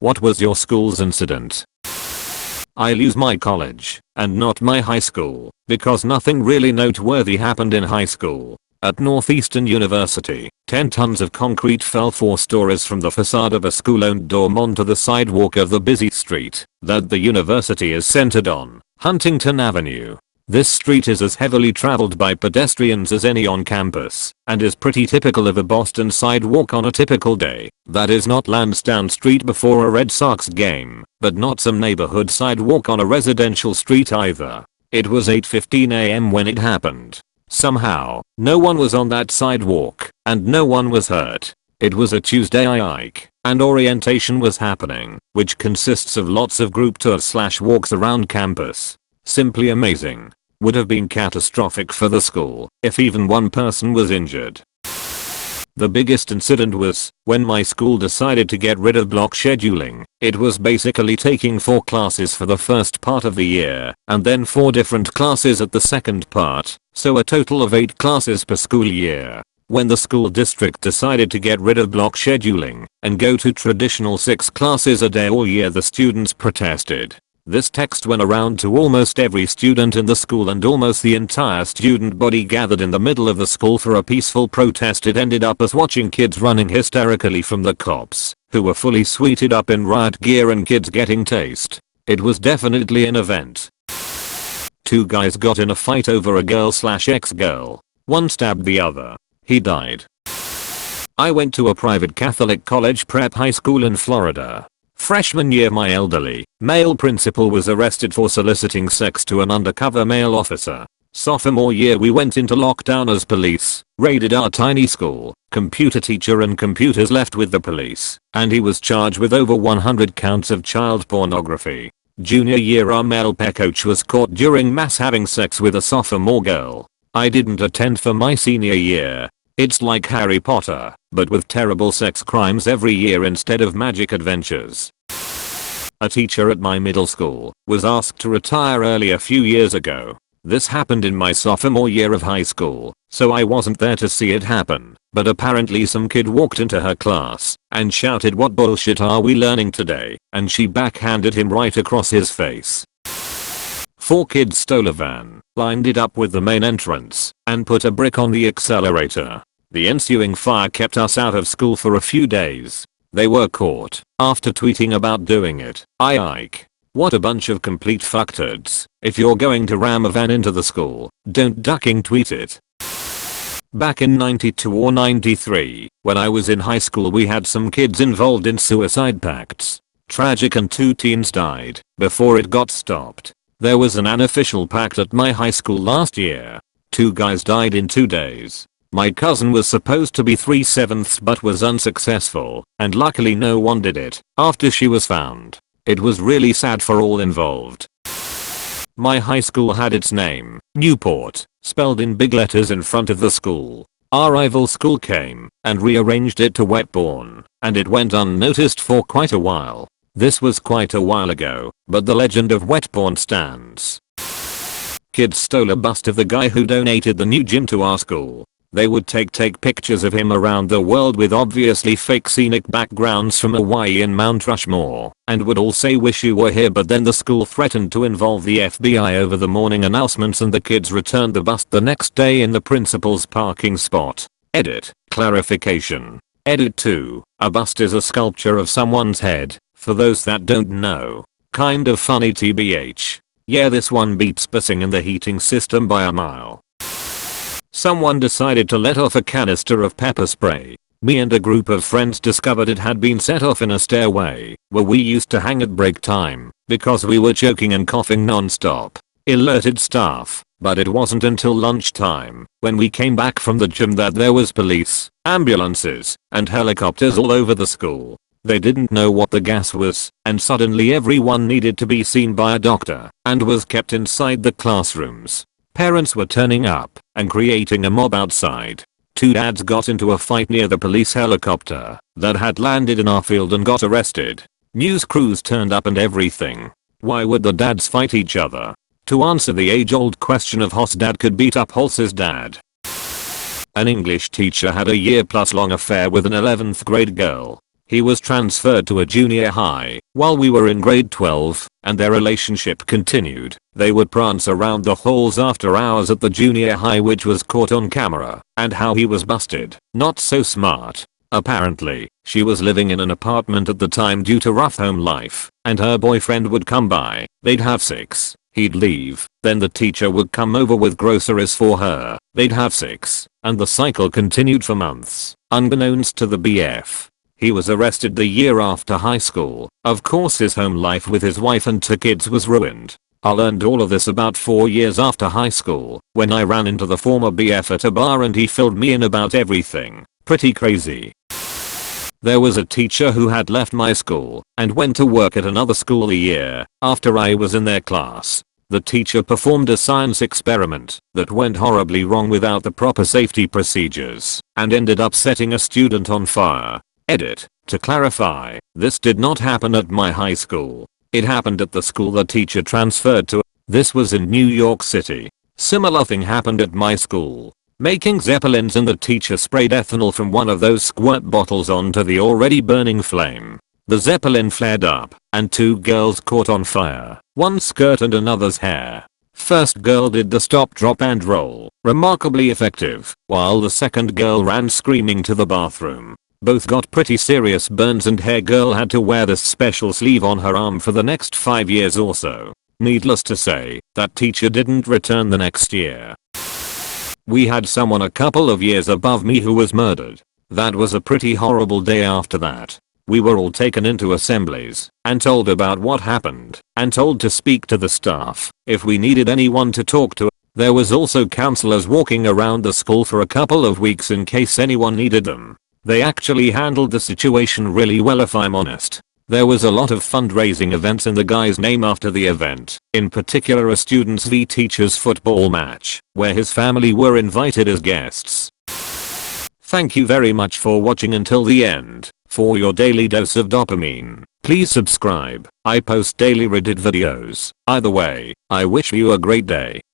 What was your school's incident? I lose my college, and not my high school, because nothing really noteworthy happened in high school. At Northeastern University, 10 tons of concrete fell 4 stories from the facade of a school-owned dorm onto the sidewalk of the busy street that the university is centered on, Huntington Avenue. This street is as heavily traveled by pedestrians as any on campus, and is pretty typical of a Boston sidewalk on a typical day. That is not Lansdowne Street before a Red Sox game, but not some neighborhood sidewalk on a residential street either. It was 8:15 a.m. when it happened. Somehow, no one was on that sidewalk, and no one was hurt. It was a Tuesday hike, and orientation was happening, which consists of lots of group tours/walks around campus. Simply amazing. Would have been catastrophic for the school if even one person was injured. The biggest incident was when my school decided to get rid of block scheduling. It was basically taking 4 classes for the first part of the year and then 4 different classes at the second part, so a total of 8 classes per school year. When the school district decided to get rid of block scheduling and go to traditional 6 classes a day all year, the students protested. This text went around to almost every student in the school, and almost the entire student body gathered in the middle of the school for a peaceful protest. It ended up as watching kids running hysterically from the cops, who were fully suited up in riot gear, and kids getting tased. It was definitely an event. 2 guys got in a fight over a girl/ex-girl. One stabbed the other. He died. I went to a private Catholic college prep high school in Florida. Freshman year, my elderly, male principal was arrested for soliciting sex to an undercover male officer. Sophomore year, we went into lockdown as police raided our tiny school. Computer teacher and computers left with the police, and he was charged with over 100 counts of child pornography. Junior year, our male pep coach was caught during mass having sex with a sophomore girl. I didn't attend for my senior year. It's like Harry Potter, but with terrible sex crimes every year instead of magic adventures. A teacher at my middle school was asked to retire early a few years ago. This happened in my sophomore year of high school, so I wasn't there to see it happen, but apparently some kid walked into her class and shouted, "What bullshit are we learning today?" and she backhanded him right across his face. 4 kids stole a van, lined it up with the main entrance, and put a brick on the accelerator. The ensuing fire kept us out of school for a few days. They were caught after tweeting about doing it. Ike. What a bunch of complete fucktards. If you're going to ram a van into the school, don't ducking tweet it. Back in 92 or 93, when I was in high school, we had some kids involved in suicide pacts. Tragic, and 2 teens died before it got stopped. There was an unofficial pact at my high school last year. 2 guys died in 2 days. My cousin was supposed to be 3/7 but was unsuccessful, and luckily no one did it after she was found. It was really sad for all involved. My high school had its name, Newport, spelled in big letters in front of the school. Our rival school came and rearranged it to Wetbourne, and it went unnoticed for quite a while. This was quite a while ago, but the legend of Wetbourne stands. Kids stole a bust of the guy who donated the new gym to our school. They would take pictures of him around the world with obviously fake scenic backgrounds from Hawaii and Mount Rushmore, and would all say "wish you were here," but then the school threatened to involve the FBI over the morning announcements, and the kids returned the bust the next day in the principal's parking spot. Edit. Clarification. Edit 2. A bust is a sculpture of someone's head, for those that don't know. Kind of funny tbh. Yeah, this one beats pissing in the heating system by a mile. Someone decided to let off a canister of pepper spray. Me and a group of friends discovered it had been set off in a stairway where we used to hang at break time because we were choking and coughing non-stop. Alerted staff, but it wasn't until lunchtime when we came back from the gym that there was police, ambulances, and helicopters all over the school. They didn't know what the gas was, and suddenly everyone needed to be seen by a doctor and was kept inside the classrooms. Parents were turning up and creating a mob outside. 2 dads got into a fight near the police helicopter that had landed in our field and got arrested. News crews turned up and everything. Why would the dads fight each other? To answer the age-old question of Hoss dad could beat up Hoss's dad. An English teacher had a year-plus long affair with an 11th grade girl. He was transferred to a junior high while we were in grade 12, and their relationship continued. They would prance around the halls after hours at the junior high, which was caught on camera, and how he was busted. Not so smart. Apparently, she was living in an apartment at the time due to rough home life, and her boyfriend would come by, they'd have sex, he'd leave, then the teacher would come over with groceries for her, they'd have sex, and the cycle continued for months, unbeknownst to the BF. He was arrested the year after high school. Of course his home life with his wife and 2 kids was ruined. I learned all of this about 4 years after high school, when I ran into the former BF at a bar and he filled me in about everything. Pretty crazy. There was a teacher who had left my school and went to work at another school a year after I was in their class. The teacher performed a science experiment that went horribly wrong without the proper safety procedures and ended up setting a student on fire. Edit. To clarify, this did not happen at my high school. It happened at the school the teacher transferred to. This was in New York City. Similar thing happened at my school. Making zeppelins, and the teacher sprayed ethanol from one of those squirt bottles onto the already burning flame. The zeppelin flared up, and 2 girls caught on fire, one's skirt and another's hair. First girl did the stop, drop and roll, remarkably effective, while the second girl ran screaming to the bathroom. Both got pretty serious burns, and hair girl had to wear this special sleeve on her arm for the next 5 years or so. Needless to say, that teacher didn't return the next year. We had someone a couple of years above me who was murdered. That was a pretty horrible day after that. We were all taken into assemblies and told about what happened and told to speak to the staff if we needed anyone to talk to. There was also counselors walking around the school for a couple of weeks in case anyone needed them. They actually handled the situation really well, if I'm honest. There was a lot of fundraising events in the guy's name after the event, in particular a students v teachers football match, where his family were invited as guests. Thank you very much for watching until the end. For your daily dose of dopamine, please subscribe. I post daily Reddit videos. Either way, I wish you a great day.